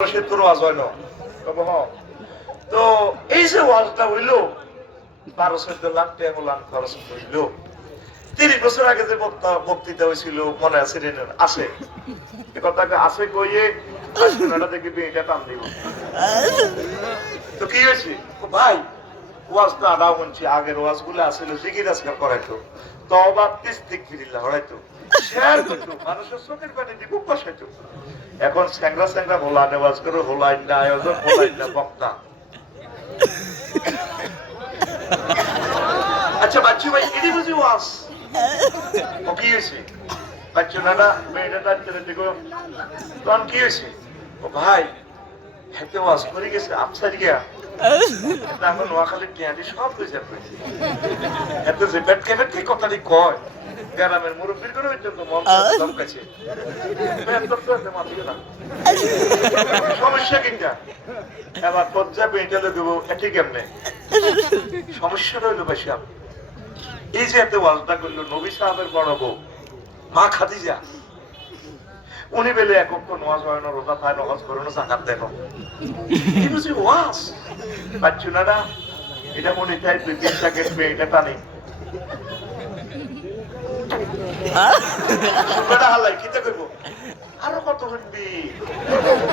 তোর ওয়াজ হয় না তো এই যে ওয়াজটা হইলো 12-14 লাখ টাকা লাখ খরচ হইলো 30 বছর আগে যে বক্তৃতা হয়েছিল মনে আছে আছে এ কথাটা আছে কইয়ে আজকে দেখবি এটা টান দিব তো কি হয়েছে ভাই ওয়াজটা আদা শুনছি আগের ওয়াজ গুলো আসলে জিকির আজকাল করাইতো তওবা ইস্তিগফারিল্লাহ হয়তো শেয়ার করতো মানুষের চোখের পানি দিয়ে বুক বসাইতো এখন স্যাংরা স্যাংরা ভোলা নেওয়াজ করে হোলাই না আয়োজন হোলাই না বক্তা আচ্ছা বাচ্চু ভাই এটি বুঝি ওয়াজ ও কি হয়েছে বাচ্চু নানা মেয়েটা টানতে দেখো তখন কি হয়েছে ও ভাই হেতে ওয়াজ করে গেছে আপসার গিয়া এখন নোয়াখালীর টিয়াটি সব হয়ে যাবে এত যে পেট খেয়ে কথাটি কয় গ্রামের মুরব্বীর করে হইতে তো মন দমকাছে সমস্যা কিনটা এবার পর্যায়ে পেঁচালে দেবো একই কেমনে সমস্যাটা হইলো বেশি এই যে এত ওয়াজটা করলো নবী সাহেবের বড় বউ মা খাদিজা উনি বেলে একক তো নামাজ হয় না রোজা খায় নামাজ করে না জাকাত দেন এই বুঝি ওয়াজ বাচ্চু না এটা মনে চাই 2-3 সেকেন্ড এটা টানে হালাই কিতে করবো আরো কত শুনবি